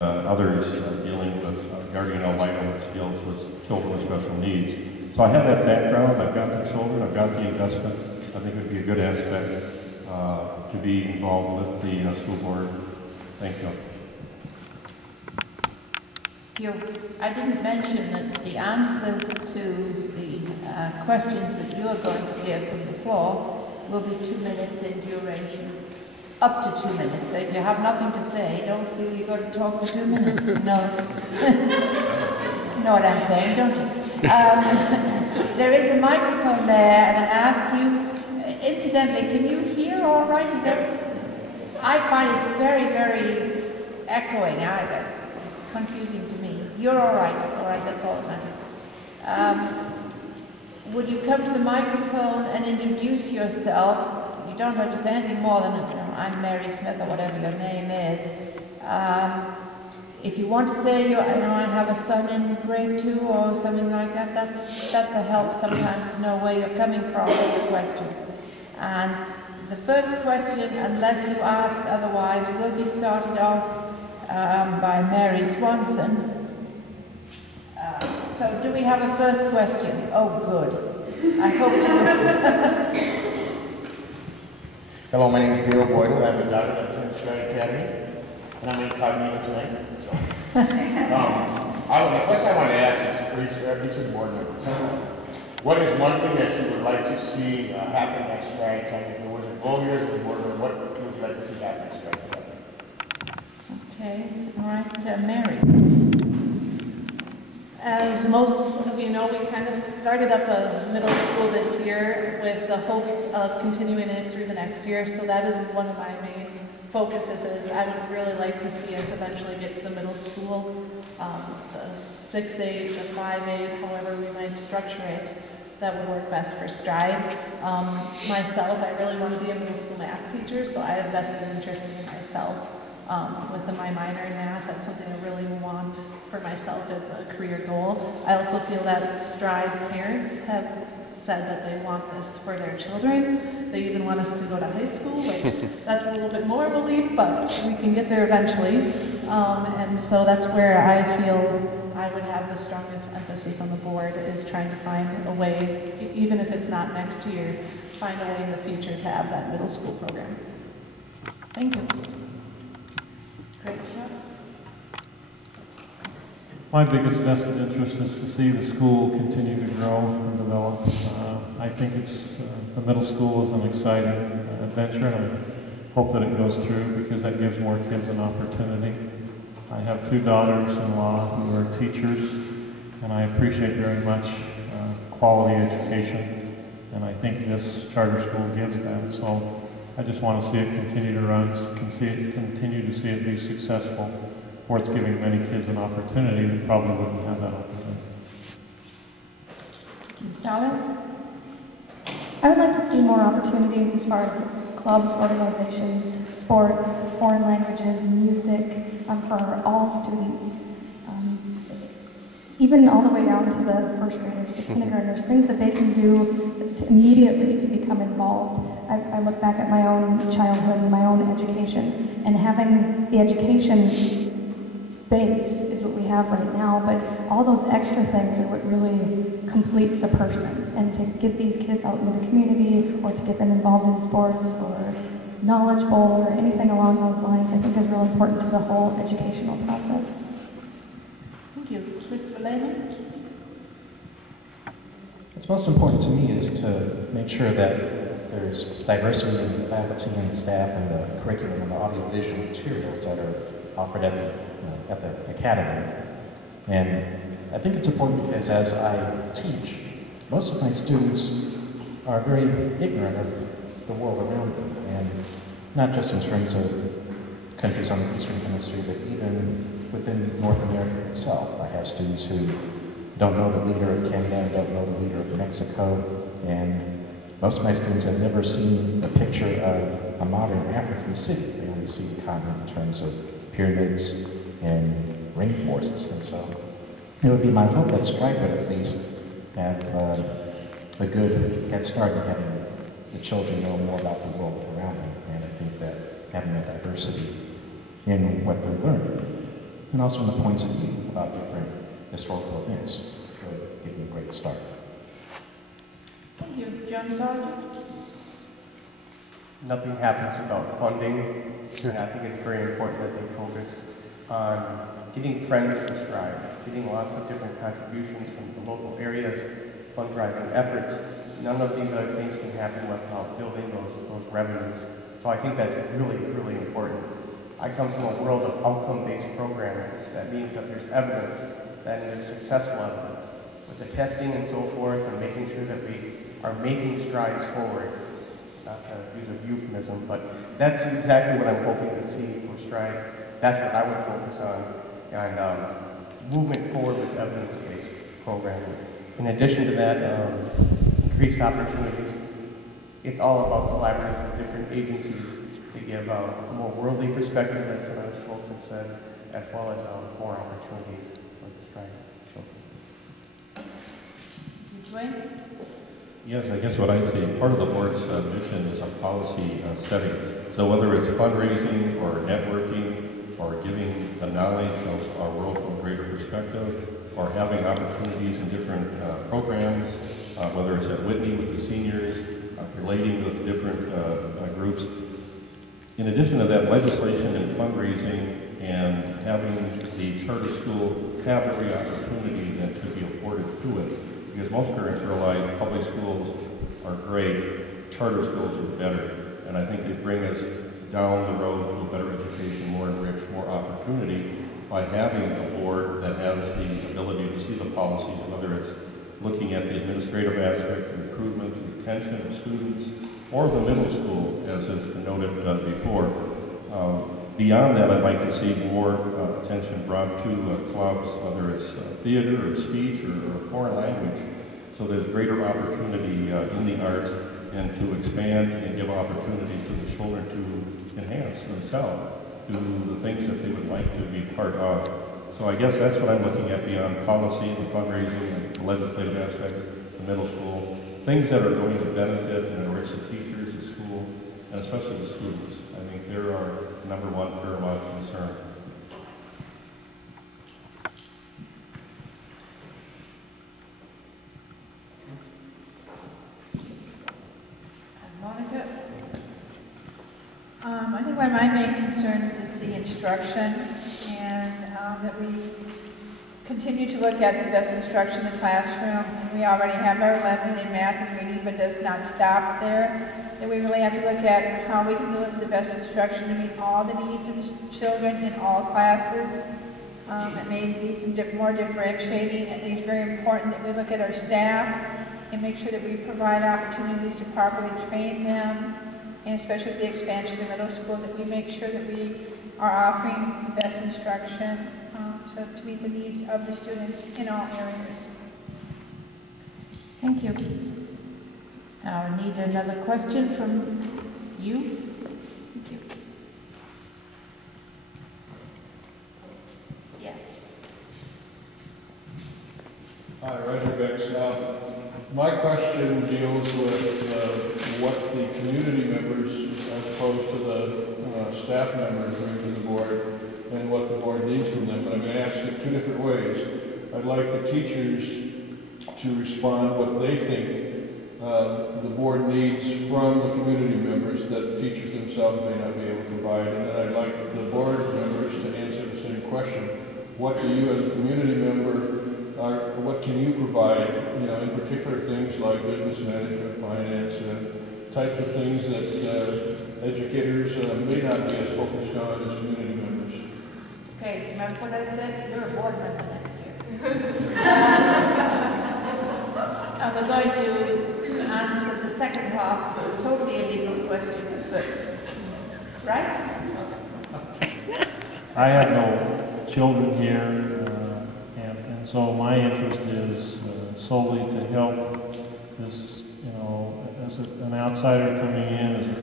others dealing with guardian ad litem skills with children with special needs. So I have that background, I've got the children, I've got the investment. I think it would be a good aspect to be involved with the school board. Thank you. I didn't mention that the answers to the questions that you are going to give from the floor will be 2 minutes in duration. Up to 2 minutes. So if you have nothing to say, don't feel you've got to talk for 2 minutes. No. You know what I'm saying, don't you? There is a microphone there, and I ask you, incidentally, can you hear all right? Is that, I find it's very, very echoing. It's confusing to me. You're all right, that's all that matters. Would you come to the microphone and introduce yourself? You don't have to say anything more than, I'm Mary Smith or whatever your name is. If you want to say, I have a son in grade 2 or something like that, that's a help sometimes to know where you're coming from with your question. And the first question, unless you ask otherwise, will be started off by Mary Swanson. So do we have a first question? Oh, good. I hope you Hello, my name is Gail Boydell. I'm a doctor at the Stride Academy, and I'm incognito tonight. So, the question I want to ask is for each of the board members. What is one thing that you would like to see happen at Stride Academy? If it was a goal of yours as a board member, what would you like to see happen at Stride Academy? Okay, all right, Mary. As most of you know, we kind of started up a middle school this year with the hopes of continuing it through the next year. So that is one of my main focuses. Is I would really like to see us eventually get to the middle school, the 6-8, the 5-8, however we might structure it. That would work best for Stride. Myself, I really want to be a middle school math teacher, so I have vested interest in myself. With my minor in math, that's something I really want for myself as a career goal. I also feel that Stride parents have said that they want this for their children. They even want us to go to high school. That's a little bit more of a leap, but we can get there eventually. And so that's where I feel I would have the strongest emphasis on the board, is trying to find a way, even if it's not next year, find a way in the future to have that middle school program. Thank you. Great job. My biggest vested interest is to see the school continue to grow and develop. I think the middle school is an exciting adventure, and I hope that it goes through because that gives more kids an opportunity. I have 2 daughters-in-law who are teachers, and I appreciate very much quality education, and I think this charter school gives that. So I just want to see it continue to run, continue to see it be successful, or it's giving many kids an opportunity that probably wouldn't have that opportunity. Thank you. Sally? I would like to see more opportunities as far as clubs, organizations, sports, foreign languages, music, for all students. Even all the way down to the first graders, the kindergartners, things that they can do immediately to become involved. I look back at my own childhood and my own education, and having the education base is what we have right now, but all those extra things are what really completes a person. And to get these kids out into the community, or to get them involved in sports or Knowledge Bowl or anything along those lines, I think is real important to the whole educational process. Thank you. Christopher Lehman? What's most important to me is to make sure that there's diversity in the faculty and the staff and the curriculum and the audiovisual materials that are offered at the academy. And I think it's important because as I teach, most of my students are very ignorant of the world around them, and not just in terms of countries on the Eastern Hemisphere, but even within North America itself. I have students who don't know the leader of Kenya and don't know the leader of Mexico, and most of my students have never seen a picture of a modern African city. They only see the continent in terms of pyramids and rainforests, and so it would be my hope that Stride would at least have a good head start in having the children know more about the world around them, and I think that having that diversity in what they're learning and also in the points of view about different historical events. Really give them a great start. Thank you. John Sargent? Nothing happens without funding, and I think it's very important that they focus on getting friends for Stride, getting lots of different contributions from the local areas, fund driving efforts. None of these other things can happen without building those revenues. So I think that's really, really important. I come from a world of outcome-based programming. That means that there's evidence, that there's successful evidence, with the testing and so forth, and making sure that we are making strides forward. Not to use a euphemism, but that's exactly what I'm hoping to see for Stride. That's what I would focus on, and movement forward with evidence-based programming. In addition to that, increased opportunities. It's all about collaborating with different agencies to give a more worldly perspective, as some of those folks have said, as well as more opportunities for Stride. Dwayne? Yes, I guess what I see, part of the board's mission is a policy setting. So whether it's fundraising or networking or giving the knowledge of our world from a greater perspective or having opportunities in different programs, whether it's at Whitney with the seniors, relating with different groups. In addition to that, legislation and fundraising and having the charter school have every opportunity that should be afforded to it. Because most parents realize public schools are great, charter schools are better, and I think they bring us down the road to a better education, more enriched, more opportunity by having a board that has the ability to see the policies, whether it's looking at the administrative aspect, the recruitment, the retention of students, or the middle school, as has been noted before. Beyond that, I'd like to see more attention brought to clubs, whether it's theater or speech or foreign language, so there's greater opportunity in the arts and to expand and give opportunities to the children to enhance themselves through the things that they would like to be part of. So I guess that's what I'm looking at beyond policy, the fundraising, the legislative aspects, the middle school, things that are going to benefit and enrich the teachers, the school, and especially the students. I think they're our number one paramount concern. Monica? I think one of my main concerns is the instruction, and that we continue to look at the best instruction in the classroom. We already have our 11 in math and reading, but does not stop there. That we really have to look at how we can deliver the best instruction to meet all the needs of the children in all classes. It may be some more differentiating. I think it's very important that we look at our staff and make sure that we provide opportunities to properly train them, and especially with the expansion of middle school, that we make sure that we are offering the best instruction so to meet the needs of the students in all areas. Thank you. Now I need another question from you. Thank you. Yes. Hi, Roger Bex. My question deals with what the community members, as opposed to the staff members, bring to the board, and what the board needs from them. But I'm going to ask it two different ways. I'd like the teachers to respond what they think the board needs from the community members that teachers themselves may not be able to provide. And then I'd like the board members to answer the same question. What do you, as a community member, what can you provide, in particular things like business management, finance, types of things that educators may not be as focused on as community members? Okay, remember what I said? You're a board member next year. We're going to answer the second half, the totally illegal question first. Right? I have no children here, and so my interest is solely to help this, as an outsider coming in, as a